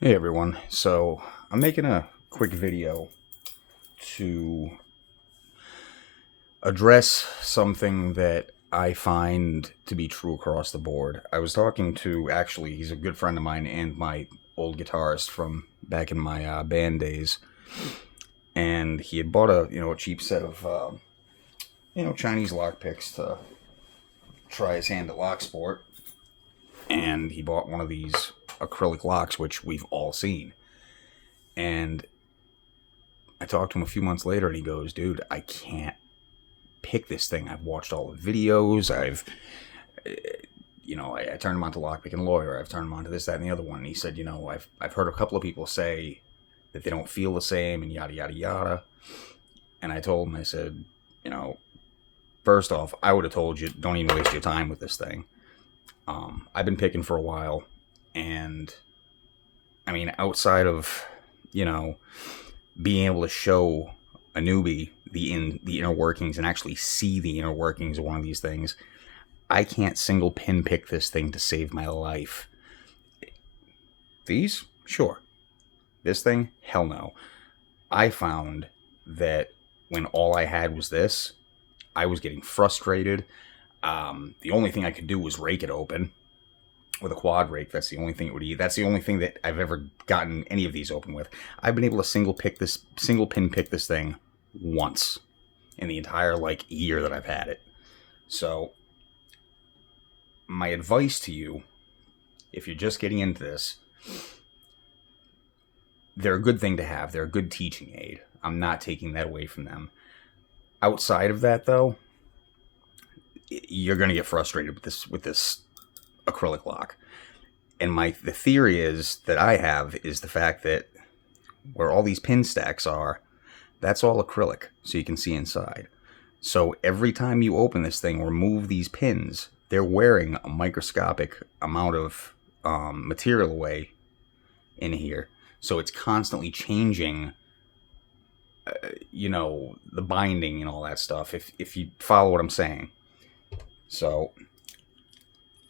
Hey everyone, so I'm making a quick video to address something that I find to be true across the board. I was talking to, actually, he's a good friend of mine and my old guitarist from back in my band days, and he had bought a cheap set of Chinese lock picks to try his hand at lock sport, and he bought one of these acrylic locks, which we've all seen. And I talked to him a few months later, and he goes, "Dude, I can't pick this thing. I've watched all the videos. I turned him on to Lockpick and Lawyer. I've turned him on to this, that, and the other one." And he said, I've heard a couple of people say that they don't feel the same and yada yada yada. And I told him, I said, first off, I would have told you, don't even waste your time with this thing. I've been picking for a while, and I mean, outside of being able to show a newbie the inner workings and actually see the inner workings of one of these things, I can't single pin pick this thing to save my life. These, sure. This thing, hell no. I found that when all I had was this, I was getting frustrated. The only thing I could do was rake it open with a quad rake. That's the only thing it would eat. That's the only thing that I've ever gotten any of these open with. I've been able to single pin pick this thing once in the entire year that I've had it. So my advice to you, if you're just getting into this, they're a good thing to have. They're a good teaching aid. I'm not taking that away from them. Outside of that, though, you're going to get frustrated with this acrylic lock. And the theory is that I have is the fact that where all these pin stacks are, that's all acrylic, so you can see inside. So every time you open this thing or move these pins, they're wearing a microscopic amount of material away in here. So it's constantly changing, the binding and all that stuff, if you follow what I'm saying. So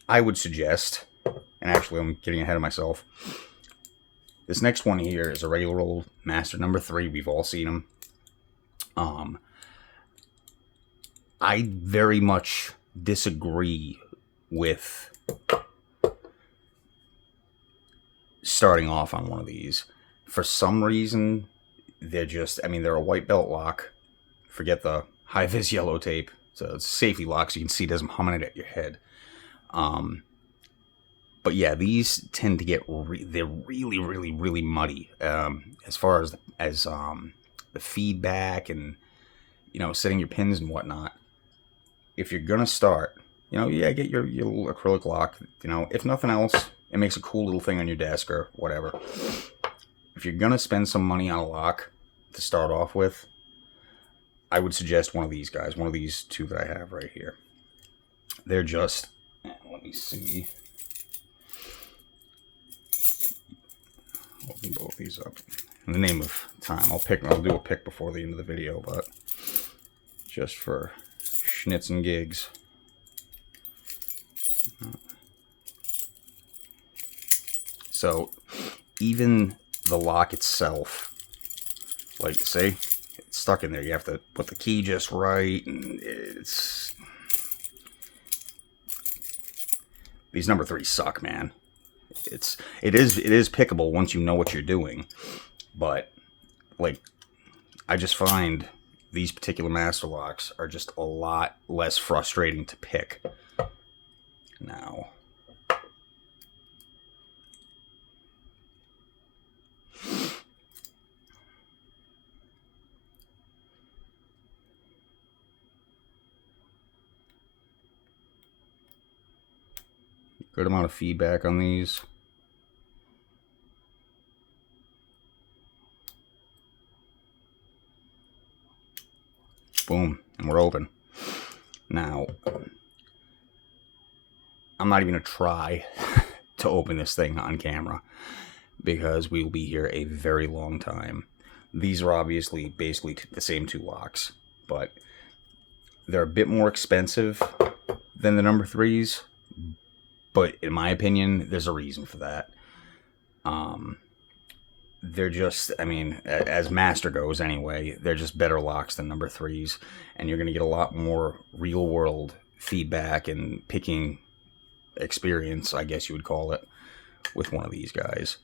I would suggest, and actually I'm getting ahead of myself, this next one here is a regular old Master number 3. We've all seen them. I very much disagree with starting off on one of these. For some reason, they're a white belt lock. Forget the high-vis yellow tape. So it's a safety lock, so you can see it doesn't humming it at your head. But yeah, these tend to get they're really, really, really muddy as far as the feedback and setting your pins and whatnot. If you're gonna start, get your little acrylic lock. If nothing else, it makes a cool little thing on your desk or whatever. If you're gonna spend some money on a lock to start off with, I would suggest one of these guys, one of these two that I have right here. They're just, let me see. Open both these up. In the name of time, I'll do a pick before the end of the video, but just for schnitz and gigs. So even the lock itself, say it's stuck in there, you have to put the key just right, and these number 3s suck, man. It is pickable once you know what you're doing, but I just find these particular master locks are just a lot less frustrating to pick now. Good amount of feedback on these. Boom, and we're open. Now, I'm not even going to try to open this thing on camera because we will be here a very long time. These are obviously basically the same 2 locks, but they're a bit more expensive than the number 3s. But in my opinion, there's a reason for that. they're just, I mean, as master goes anyway, they're just better locks than number threes, and you're going to get a lot more real world feedback and picking experience, I guess you would call it, with one of these guys.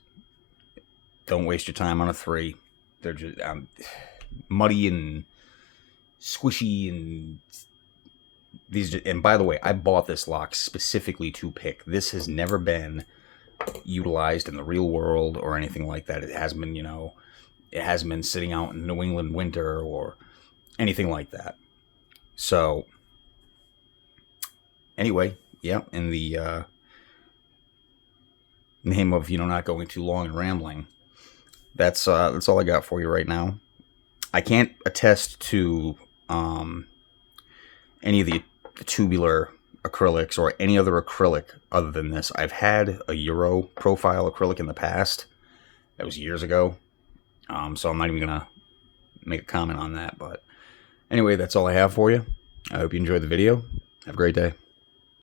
Don't waste your time on a three. They're just muddy and squishy, and these. And by the way, I bought this lock specifically to pick. This has never been utilized in the real world or anything like that. It hasn't been, it hasn't been sitting out in New England winter or anything like that. So, anyway, yeah, in the name of not going too long and rambling, that's all I got for you right now. I can't attest to any of the tubular acrylics or any other acrylic other than this. I've had a Euro profile acrylic in the past. That was years ago. So I'm not even going to make a comment on that. But anyway, that's all I have for you. I hope you enjoyed the video. Have a great day.